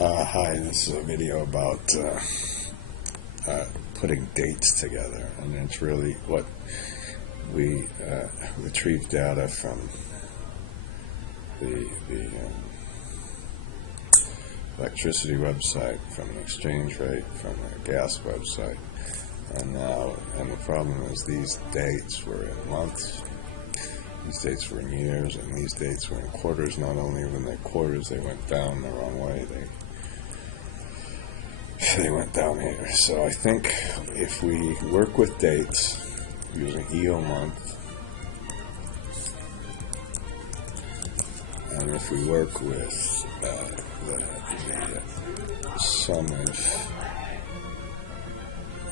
Hi, this is a video about putting dates together, and it's really what we retrieve data from the electricity website, from an exchange rate, from a gas website, and the problem is these dates were in months, these dates were in years, and these dates were in quarters. Not only when they're quarters, they went down the wrong way. They went down here. So I think if we work with dates using EO month, and if we work with the sum if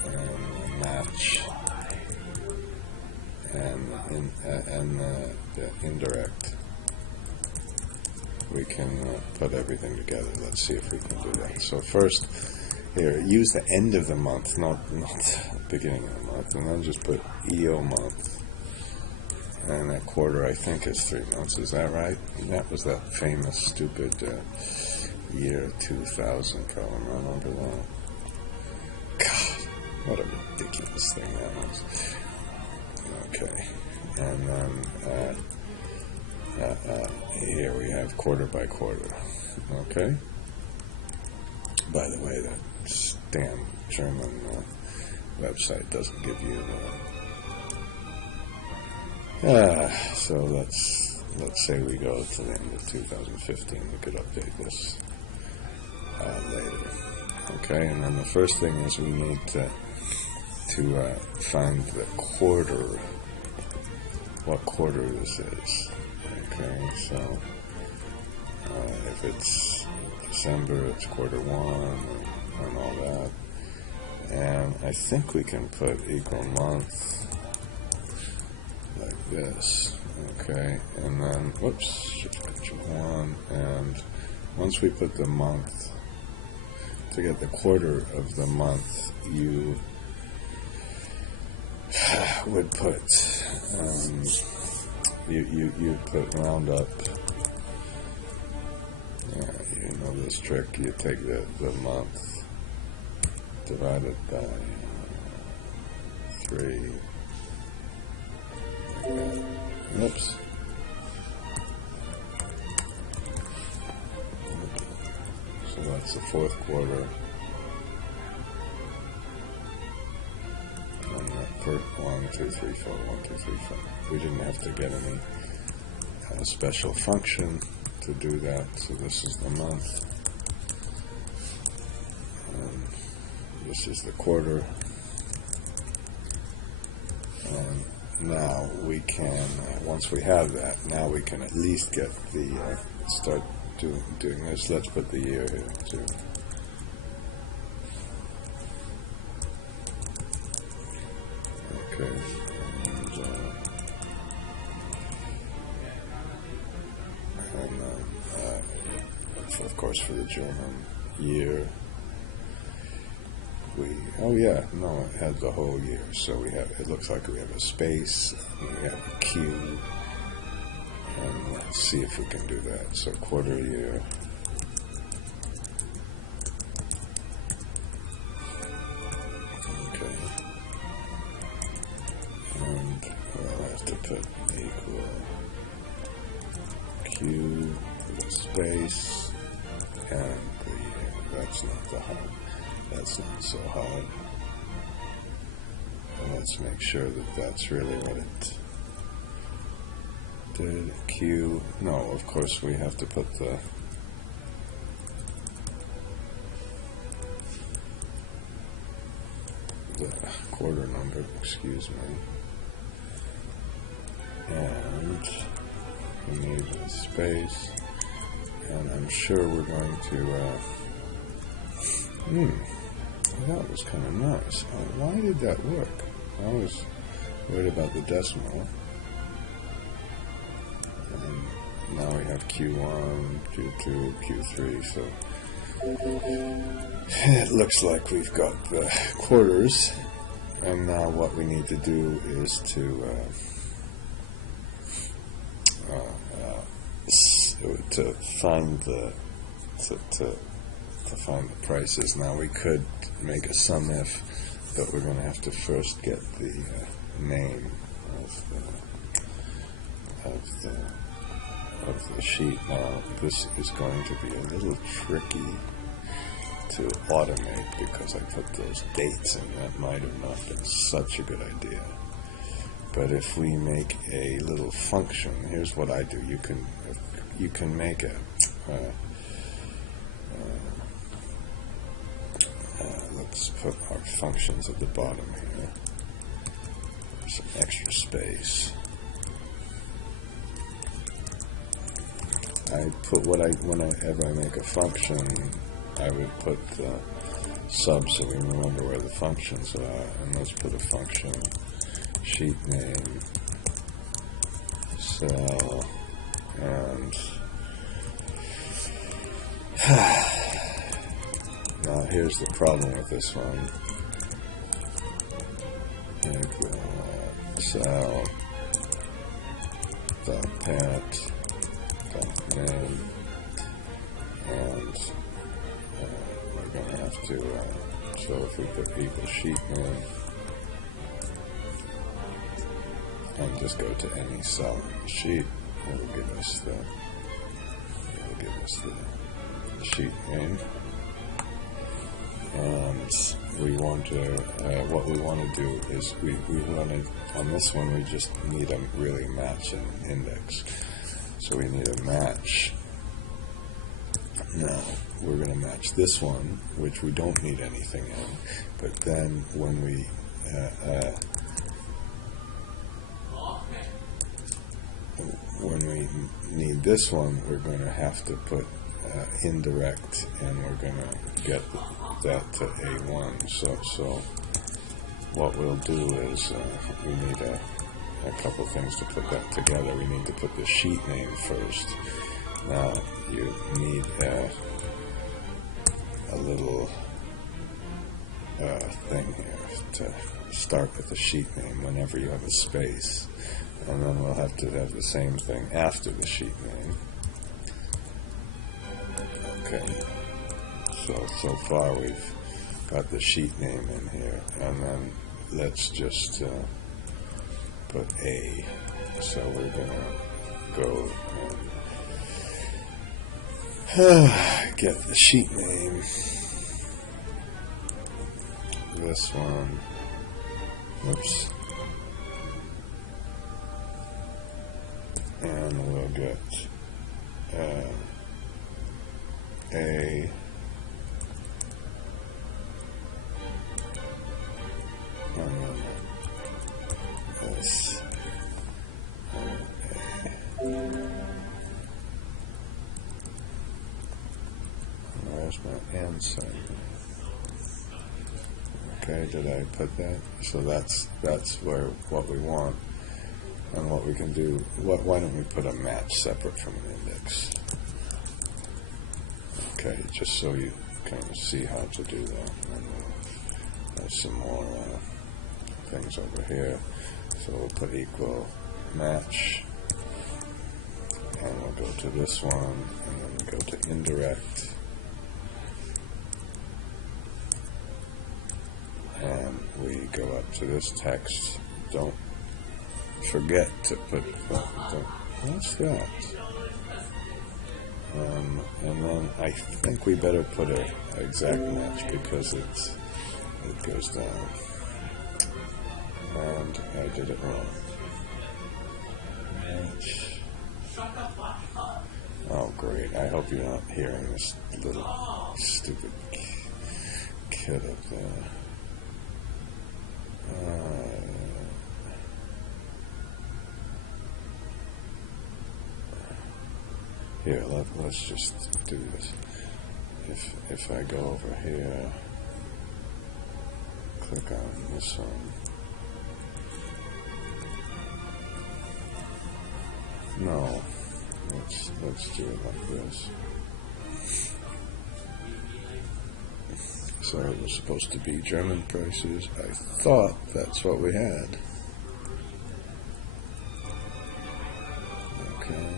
and match and the indirect, we can put everything together. Let's see if we can do that. So first, here, use the end of the month, not the beginning of the month, and then just put EO month. And that quarter, I think, is 3 months. Is that right? And that was that famous, stupid year 2000 problem. Remember that? God, what a ridiculous thing that was. Okay, and then here we have quarter by quarter. Okay. By the way, that damn German website doesn't give you. So let's say we go to the end of 2015. We could update this later. Okay, and then the first thing is we need to find the quarter. What quarter this is? Okay, so if it's December, it's quarter one, and all that. And I think we can put equal month like this. Okay, and then whoops, shift control 1, and once we put the month, to get the quarter of the month, you would put you put round up. You know this trick. You take the month, divide it by 3. Oops. So that's the fourth quarter. And that per 1, 2, 3, 4, 1, 2, 3, 4. We didn't have to get any special function to do that. So this is the month. And this is the quarter. And now we can, once we have that, now we can at least get the, start doing this. Let's put the year here too. Okay. And of course, for the German year, it had the whole year. So we have, it looks like we have a space, and we have a Q, and let's see if we can do that. So quarter year. Okay. And we'll have to put equal Q with a space and the year. That's not the hard. That's not so hard. And let's make sure that that's really what it did. Q. No, of course we have to put the quarter number, excuse me. And we need a space. And I'm sure we're going to that was kind of nice. Why did that work? I was worried about the decimal. And now we have Q1, Q2, Q3, so it looks like we've got the quarters. And now what we need to do is to to find the to find the prices. Now we could make a sum if, but we're going to have to first get the name of the sheet. Now this is going to be a little tricky to automate because I put those dates in. That might have not been such a good idea. But if we make a little function, here's what I do. You can make a let's put our functions at the bottom here. Some extra space. I put whenever I make a function, I would put the sub so we remember where the functions are. And let's put a function, sheet name, cell, and now here's the problem with this one. Cell dot parent dot name, and we're going to have to so if we put equal sheet name and just go to any cell in the sheet, it will give us the sheet name. And we want to, what we want to do is we want to, on this one we just need to really match an index. So we need a match. Now we're going to match this one, which we don't need anything in, but then when we need this one, we're going to have to put indirect, and we're going to get that to A1. So what we'll do is we need a couple things to put that together. We need to put the sheet name first. Now you need a little thing here to start with the sheet name whenever you have a space, and then we'll have to have the same thing after the sheet name. Okay, so far we've got the sheet name in here, and then let's just put A. So we're gonna go and get the sheet name. This one. Oops. And we'll get A. And then this. Where's my N sign? Okay, did I put that? So that's what we want, and what we can do. Why don't we put a match separate from an index? Okay, just so you kind of see how to do that. And we'll have some more things over here. So we'll put equal match, and we'll go to this one, and then we go to indirect, and we go up to this text. Don't forget to put what's that? And then I think we better put a exact match because it goes down. And I did it wrong. Match. Oh great! I hope you're not hearing this little stupid kid up there. Here, let's just do this. If I go over here, click on this one. No, let's do it like this. So it was supposed to be German prices. I thought that's what we had. Okay.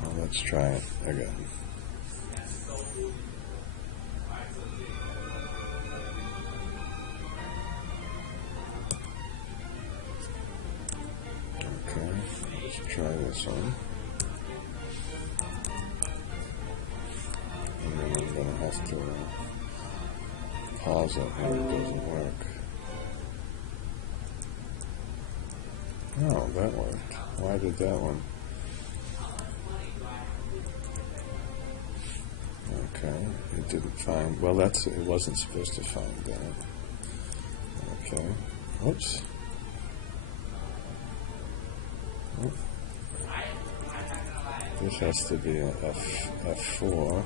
Well, let's try it again. Okay, let's try this one. And then I'm going to have to pause it when it doesn't work. Oh, that worked. Why did that one? Okay, it didn't find, well, it wasn't supposed to find that. Okay, whoops. Oh. This has to be a F4.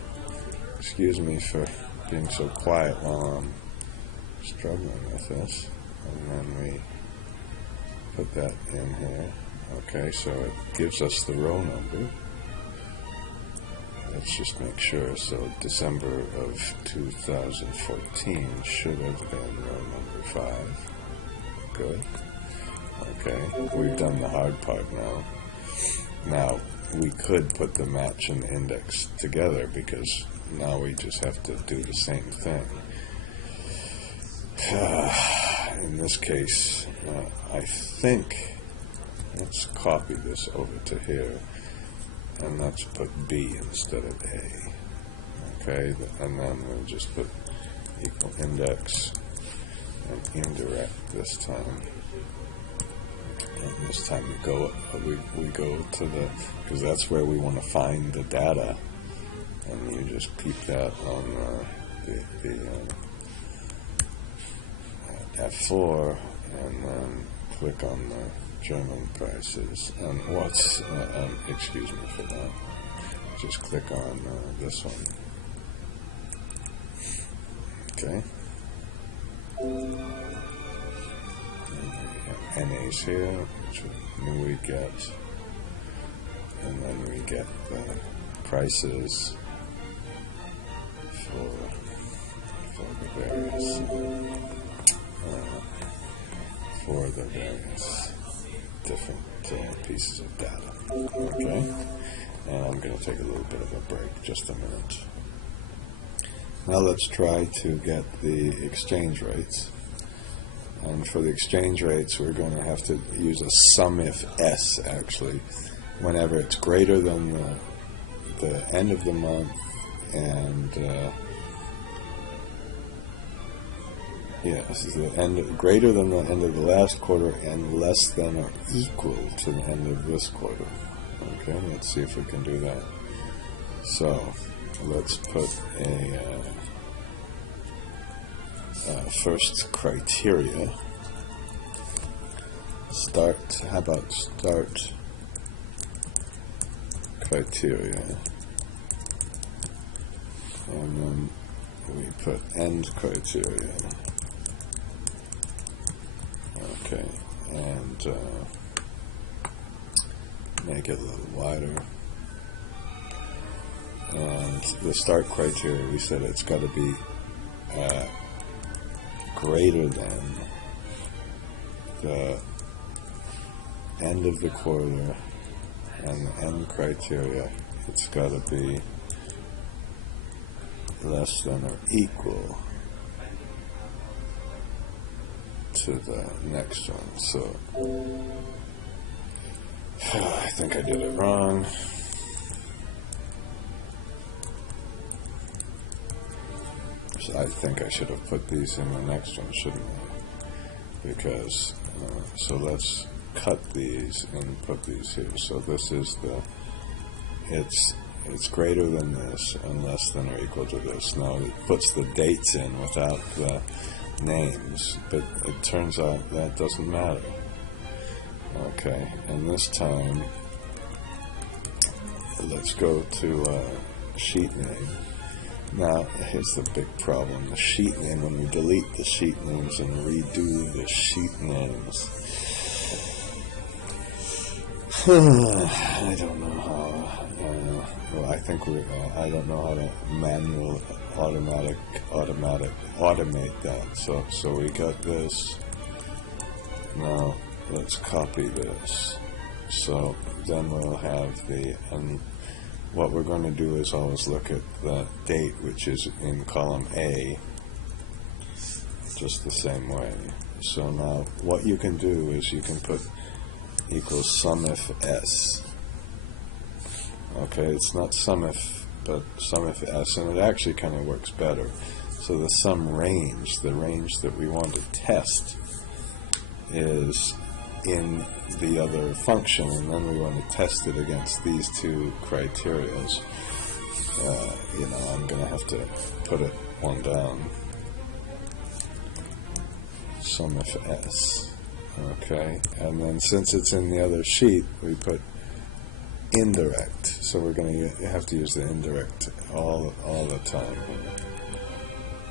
Excuse me for being so quiet while I'm struggling with this. And then we put that in here. Okay, so it gives us the row number. Let's just make sure. So December of 2014 should have been row number 5. Good. Okay, we've done the hard part now. Now, we could put the match and the index together because now we just have to do the same thing. In this case, I think, let's copy this over to here, and let's put B instead of A. Okay, and then we'll just put equal index and indirect this time. And this time we go to the, because that's where we want to find the data, and you just peep that on the F4, and then click on the German prices, and what's, excuse me for that, just click on this one. Okay. NAs here, which we get, and then we get the prices for the various different pieces of data. Okay, and I'm going to take a little bit of a break, just a minute. Now let's try to get the exchange rates. And for the exchange rates, we're going to have to use a sum if s, actually, whenever it's greater than the end of the month, and this is the end, greater than the end of the last quarter and less than or equal to the end of this quarter. Okay, let's see if we can do that. So let's put a first criteria. Start, how about start criteria? And then we put end criteria. Okay, and make it a little wider. And the start criteria, we said it's got to be greater than the end of the quarter, and the end criteria, it's got to be less than or equal to the next one. So I think I did it wrong. So I think I should have put these in the next one, shouldn't I? Because so let's cut these and put these here. So this is the, it's greater than this and less than or equal to this. Now it puts the dates in without the names, but it turns out that doesn't matter. Okay, and this time let's go to sheet name. Now here's the big problem: the sheet name. When we delete the sheet names and redo the sheet names, I don't know how. Well, I think I don't know how to manual, automate that. So we got this. Now let's copy this. So then we'll have the, and what we're going to do is always look at the date, which is in column A, just the same way. So now what you can do is you can put equals sum if s. Okay, it's not sum if, but sum if s, and it actually kind of works better. So the sum range, the range that we want to test, is in the other function, and then we want to test it against these two criterias. I'm going to have to put it one down. Sum if s. Okay, and then since it's in the other sheet, we put indirect. So we're going to have to use the indirect all the time.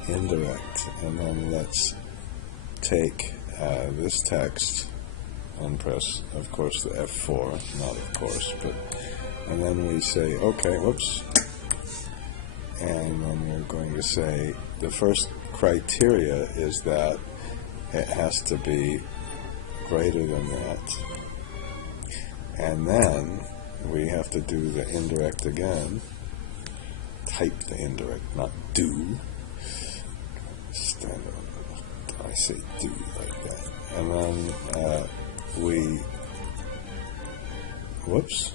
Indirect, and then let's take this text and press, of course, the F4, not of course, but, and then we say, okay, whoops, and then we're going to say the first criteria is that it has to be greater than that, and then we have to do the indirect again, type the indirect, not do. Stand up. I say do like that, and then whoops.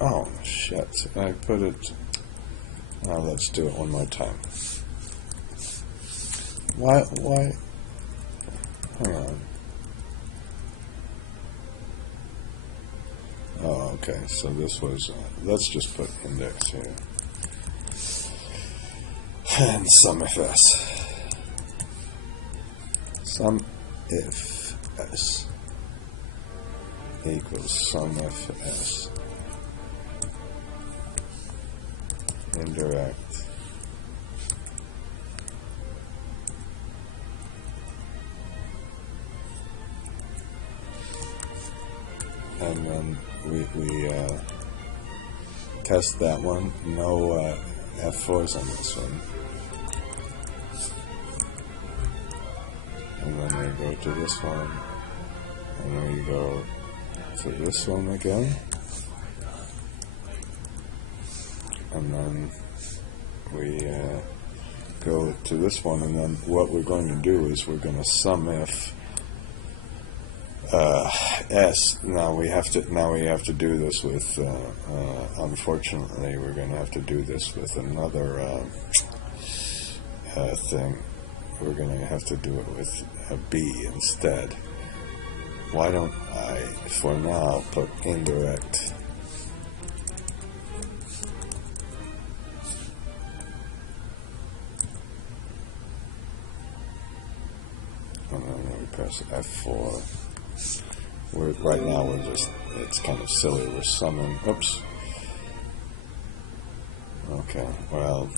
Oh shit! I put it. Now let's do it one more time. Why? Hang on. Oh, okay. So this was. Let's just put index here. And sum if s. Sum if s equals sum if s. Indirect. And then we test that one. No F4s on this one. And then we go to this one, and then we go to this one again, and then we go to this one, and then what we're going to do is we're going to sum if s. Now we have to do this with. Unfortunately, we're going to have to do this with another thing. We're going to have to do it with a B instead. Why don't I, for now, put indirect? And then we press F4. Right now it's kind of silly. We're summing. Oops. Okay, well.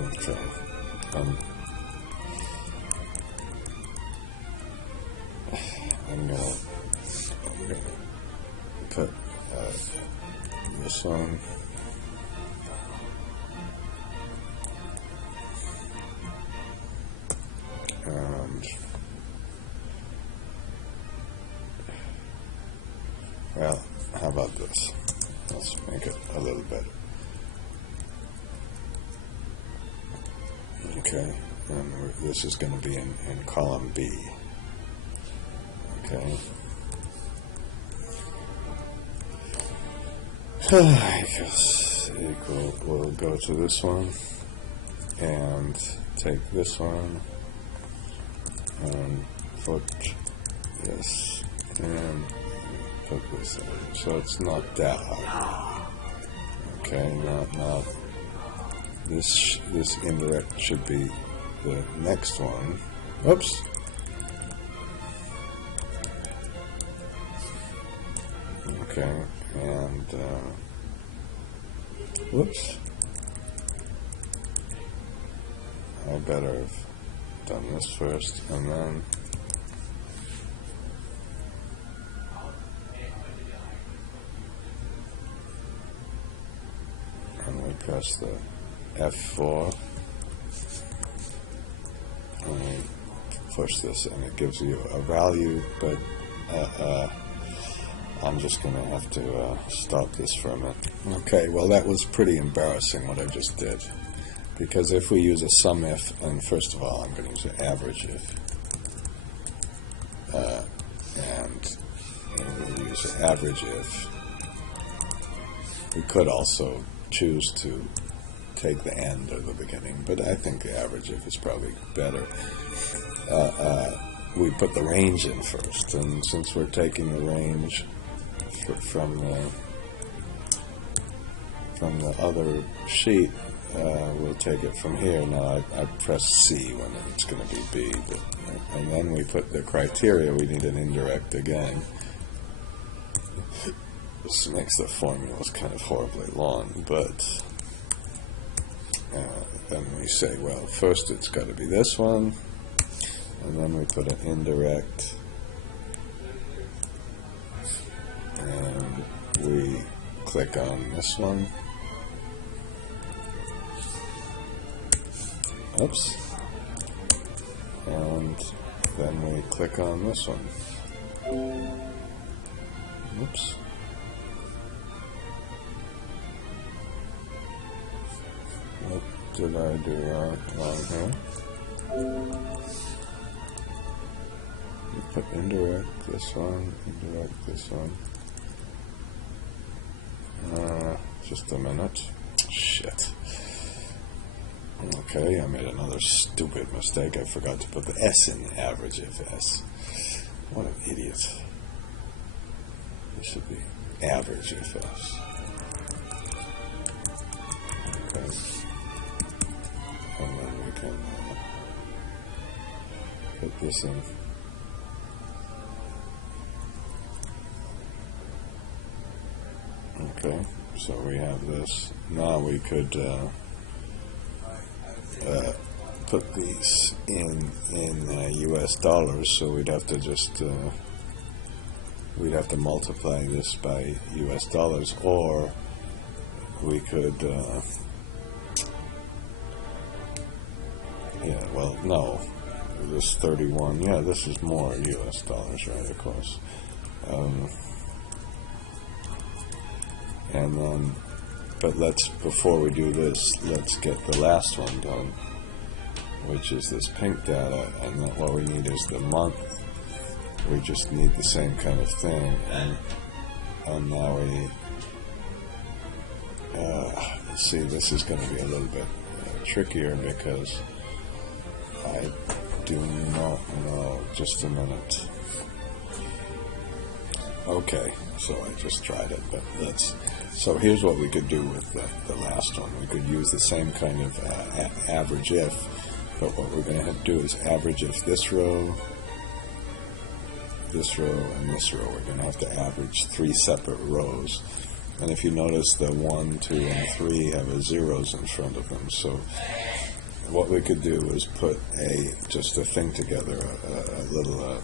Okay, I'm gonna put this one, and well, how about this? Let's make it a little better. Okay, and this is going to be in column B. Okay. We'll go to this one and take this one and put this and put this in. So it's not that hard. Okay, not this indirect should be the next one. Oops. Okay, and whoops. I better have done this first, and then we press the F4 and we push this, and it gives you a value, but I'm just going to have to stop this for a minute. Okay, well that was pretty embarrassing what I just did. Because if we use a sum if, and first of all I'm going to use an average if, and we'll use an average if. We could also choose to take the end or the beginning, but I think the average if is probably better. We put the range in first, and since we're taking the range from the other sheet, we'll take it from here. Now I press C when it's going to be B, and then we put the criteria. We need an indirect again. This makes the formulas kind of horribly long, but then we say, well, first it's got to be this one, and then we put an indirect, and we click on this one. Oops. And then we click on this one. Oops. What did I do wrong here? We put indirect this one, indirect this one. Just a minute. Shit. Okay, I made another stupid mistake. I forgot to put the S in the average if S. What an idiot. This should be average if S. Okay. And then we can put this in. Okay, so we have this. Now we could put these in US dollars, so we'd have to just multiply this by US dollars, or we could yeah, well, no, this 31, yeah, this is more US dollars, right, of course. And then, but before we do this, let's get the last one done, which is this pink data, and then what we need is the month. We just need the same kind of thing, and now we, see, this is going to be a little bit trickier because I do not know, just a minute. Okay, so I just tried it, but so here's what we could do with the last one. We could use the same kind of average if, but what we're going to have to do is average if this row, and this row. We're going to have to average 3 separate rows. And if you notice, the 1, 2, and 3 have a zeros in front of them. So what we could do is put just a thing together, a little,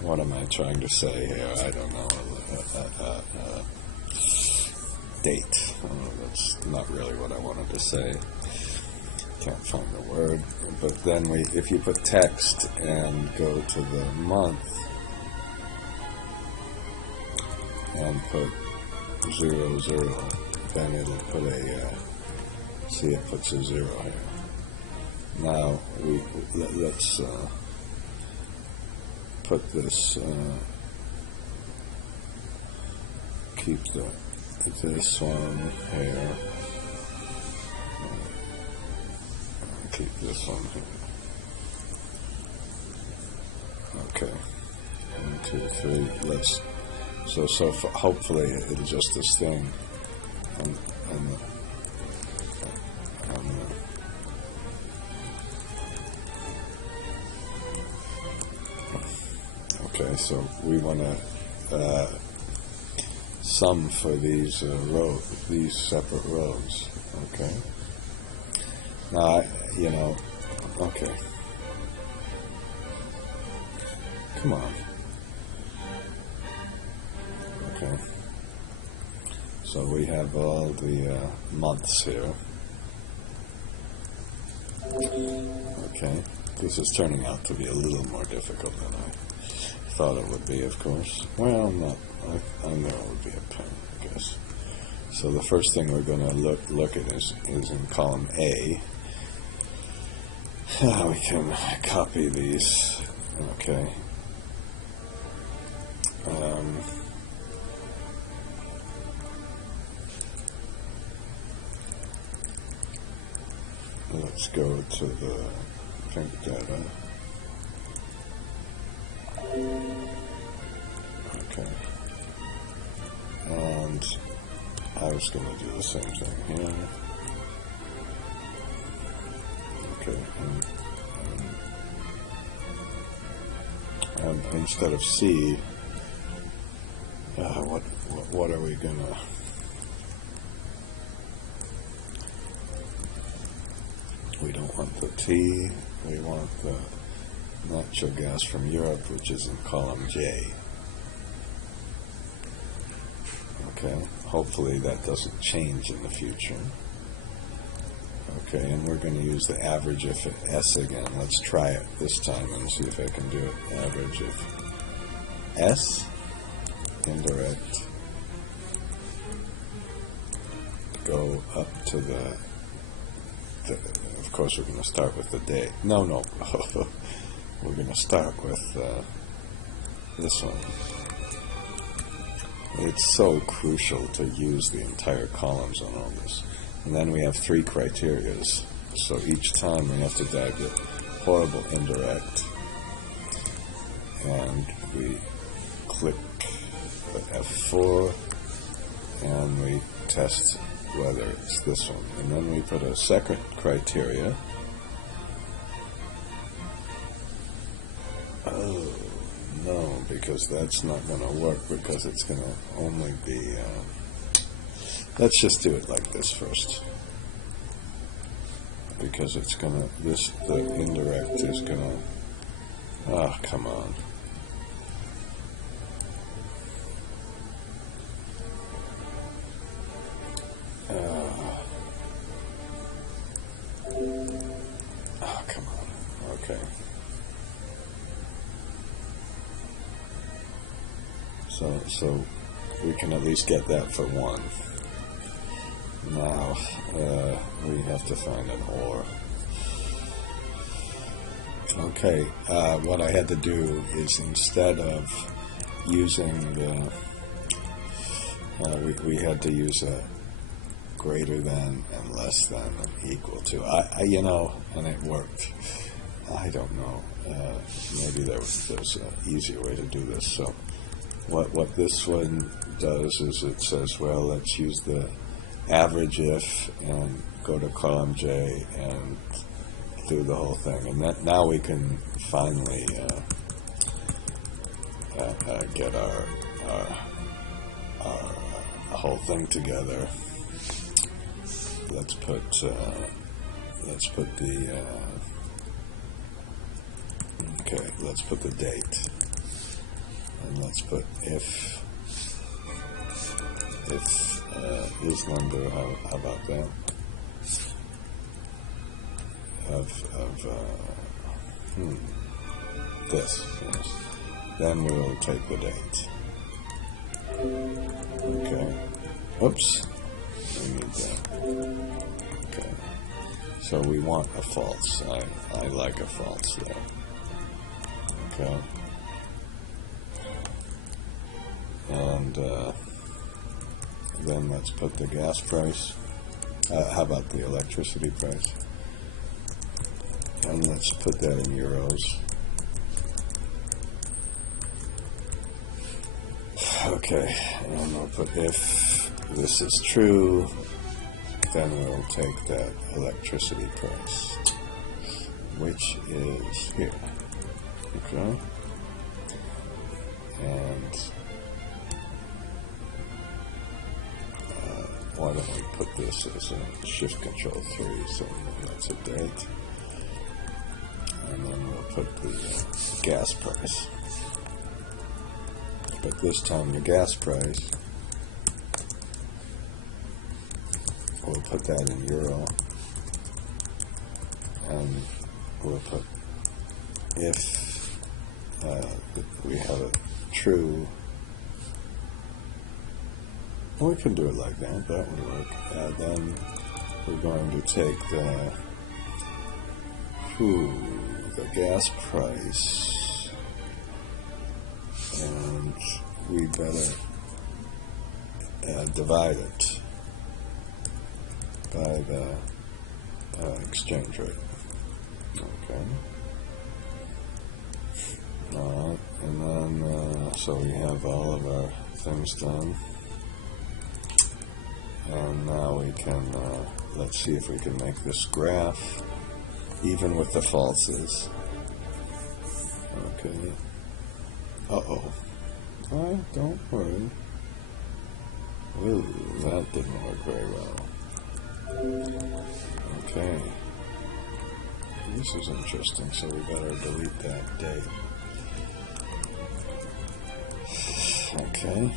what am I trying to say here? I don't know. Date. That's not really what I wanted to say. Can't find the word. But then if you put text and go to the month and put 0, 0, then it'll put see, it puts a 0 here. Now let's put this, keep this one here, keep this one here. Okay, 1, 2, 3. So hopefully it'll just this thing, and okay, so we want to sum for these rows, these separate rows. Okay. Now, okay. Come on. Okay. So we have all the months here. Okay. This is turning out to be a little more difficult than I thought it would be, of course. Well, not. I know it would be a pain, I guess. So the first thing we're going to look at is in column A. We can copy these. Okay. Let's go to the print data. Okay. And I was going to do the same thing here. Okay. And instead of C, what are we going to... We don't want the T, we want the natural gas from Europe, which is in column J. Okay, hopefully that doesn't change in the future. Okay, and we're going to use the average if S again. Let's try it this time and see if I can do it. Average if S, indirect, go up to the of course we're going to start with the day. No. We're going to start with this one. It's so crucial to use the entire columns on all this. And then we have 3 criterias. So each time we have to dive it horrible indirect. And we click the F4 and we test whether it's this one. And then we put a second criteria. Oh, no, because that's not going to work because it's going to only be... let's just do it like this first. Because it's going to... the indirect is going to... Ah, come on. Come on. Okay. So we can at least get that for 1. Now we have to find an OR. Okay. What I had to do is instead of using the we had to use a greater than and less than and equal to. And it worked. I don't know. Maybe there's an easier way to do this. So what this one does is it says, well, let's use the average if and go to column J and do the whole thing. And now we can finally get our whole thing together. Let's put the okay. Let's put the date, and let's put if is number. How about that? This. Yes. Then we'll take the date. Okay. Oops. We need that. Okay. So we want a false. I like a false there. Okay. And then let's put the gas price. How about the electricity price? And let's put that in euros. Okay, and we'll put if this is true, then we'll take that electricity price, which is here. Okay, and why don't we put this as a shift control 3, so that's a date, and then we'll put the gas price. But this time the gas price, we'll put that in euro, and we'll put if we have a true Well, we can do it like that. That would work. Then we're going to take the gas price, and we better divide it by the exchange rate. Okay. Alright, and then so we have all of our things done, and now we can let's see if we can make this graph even with the falses. Okay. Uh-oh. Alright, don't worry. Ooh, that didn't work very well. Okay. This is interesting, so we better delete that date. Okay.